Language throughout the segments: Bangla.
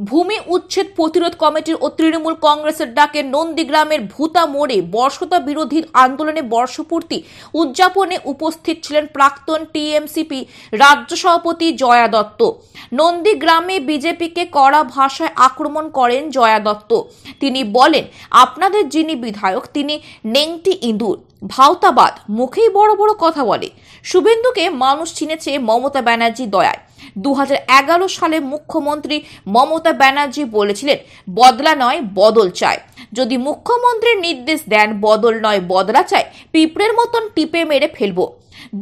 ভূমি উচ্ছেদ প্রতিরোধ কমিটির ও তৃণমূল কংগ্রেসের ডাকে নন্দীগ্রামের ভূতা মোড়ে বর্ষতা বিরোধী আন্দোলনে বর্ষপূর্তি উদযাপনে উপস্থিত ছিলেন প্রাক্তন টিএমসিপি রাজ্য সভাপতি জয়া দত্ত। নন্দীগ্রামে বিজেপিকে কড়া ভাষায় আক্রমণ করেন জয়া দত্ত। তিনি বলেন, আপনাদের যিনি বিধায়ক তিনি নেংটি ইঁদুর, ভাওতাবাদ, মুখেই বড় বড় কথা বলে। শুভেন্দুকে মানুষ চিনেছে মমতা ব্যানার্জি দয়ায়। 2011 সালে মুখ্যমন্ত্রী মমতা ব্যানার্জি বলেছিলেন, বদলা নয় বদল চায়। যদি মুখ্যমন্ত্রীর নির্দেশ দেন বদল নয় বদলা চায়, পিঁপড়ের মতন টিপে মেরে ফেলবো।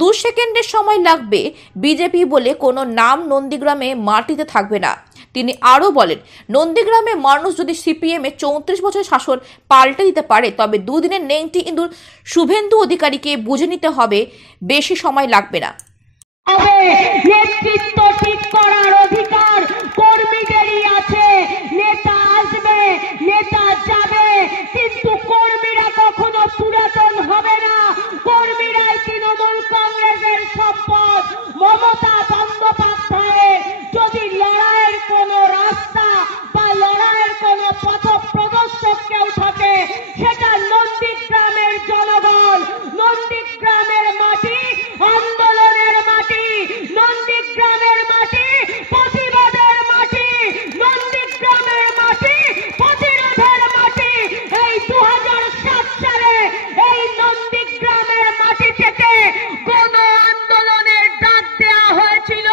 2 সেকেন্ডের সময় লাগবে। বিজেপি বলে কোনো নাম নন্দীগ্রামে মাটিতে থাকবে না। তিনি আরও বলেন, নন্দীগ্রামে মানুষ যদি সিপিএম এর 34 বছরের শাসন পাল্টে দিতে পারে, তবে দুদিনের নেংটি ইঁদুর শুভেন্দু অধিকারীকে বুঝে নিতে হবে, বেশি সময় লাগবে না। নেতৃত্ব ঠিক করার অধিকার কর্মীদেরই আছে। নেতা আসবে, নেতা যাবে, কিন্তু কর্মীরা কখনো পুরাতন হবে না। কর্মীরাই তৃণমূল কংগ্রেসের সম্পদ। মমতা বন্দ্যোপাধ্যায়ের যদি লড়াইয়ের কোনো রাস্তা বা লড়াইয়ের কোনো পথ প্রদর্শক কেউ থাকে, সেটা নন্দীগ্রামের জনগণ। নন্দীগ্রামের মাটি আন্দোলনের মাটি, নন্দীগ্রামের মাটি প্রতিবাদের মাটি, নন্দীগ্রামের মাটি প্রতিরোধের মাটি। এই 2007 সালে এই নন্দীগ্রামের মাটি থেকে গণ আন্দোলনের ডাক দেওয়া হয়েছিল।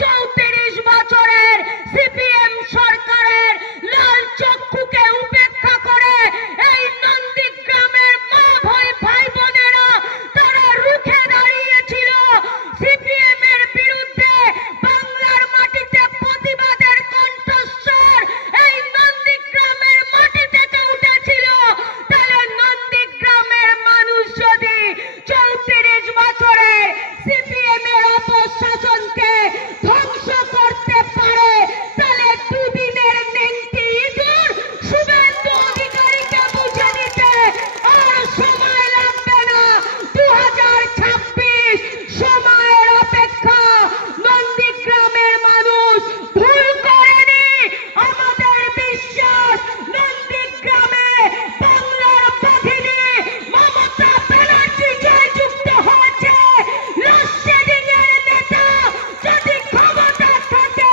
34 বছরের সিপিএম সরকারের লাল চক্ষুকে উপেক্ষা করে এই নন্দীগ্রামের মা ভাই বোনেরা তারা রুখে দাঁড়িয়েছিল। সিপিএম এর বিরুদ্ধে বাংলার মাটিতে প্রতিবাদের কণ্ঠস্বর এই নন্দীগ্রামের মাটি থেকে উঠেছিল। তাহলে নন্দীগ্রামের মানুষ যদি 34 বছরে সিপিএম এর অপশাসনকে ধ্বংস করতে পারে, তাহলে দুদিনের নেংটি ইঁদুর শুভেন্দু অধিকারীকে বুঝে নিতে আর সময় লাগবে না। 2026 সময়ের অপেক্ষা। নন্দীগ্রামের মানুষ ভুল করেনি। আমাদের বিশ্বাস, নন্দীগ্রামে বাংলার বাহিনী মমতা ব্যানার্জি জয়যুক্ত হয়েছে। লোডশেডিং এর নেতা যদি ক্ষমতা থাকে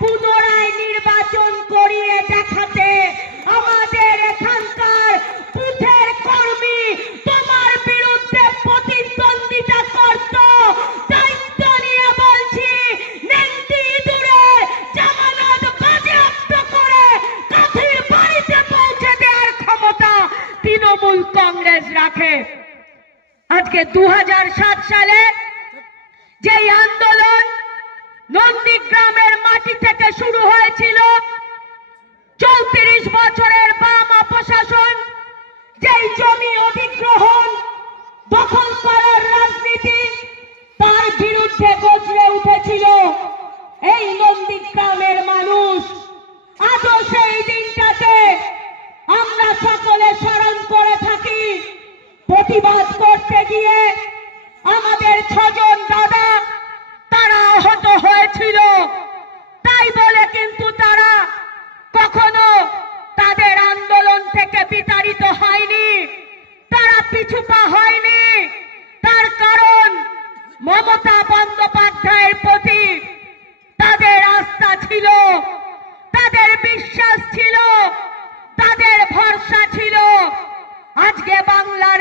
পুনরায় নির্বাচন করিয়ে দেখাতে আমাদের এখানকার বুথের কর্মী তোমার বিরুদ্ধে প্রতিদ্বন্দ্বিতা করত। দায়িত্ব নিয়ে বলছি, নেংটি ইঁদুরের জামানত বাজেয়াপ্ত করে কাঠির বাড়িতে পৌঁছে দেওয়ার ক্ষমতা তৃণমূল কংগ্রেস রাখে। আজকে 2007 সালে যেই আন্দোলন নন্দীগ্রামের মাটি থেকে শুরু হয়েছিল, 34 বছরের বাম অপশাসন যেই জমি অধিগ্রহণ দখল করার রাজনীতি, তার বিরুদ্ধে গর্জে উঠেছিল এই নন্দীগ্রামের মানুষ। আজও সেই দিনটাতে আমরা সকলে স্মরণ করে থাকি। প্রতিবাদ করতে গিয়ে আমাদের 6 জন দাদা তারা আহত হয়েছিল। তাই বলে কিন্তু তারা কখনো তাদের আন্দোলন থেকে বিতাড়িত হয়নি, তারা পিছুপা হয়নি। তার কারণ মমতা বন্দ্যোপাধ্যায়ের প্রতি তাদের আস্থা ছিল, তাদের বিশ্বাস ছিল, তাদের ভরসা ছিল। আজকে বাংলার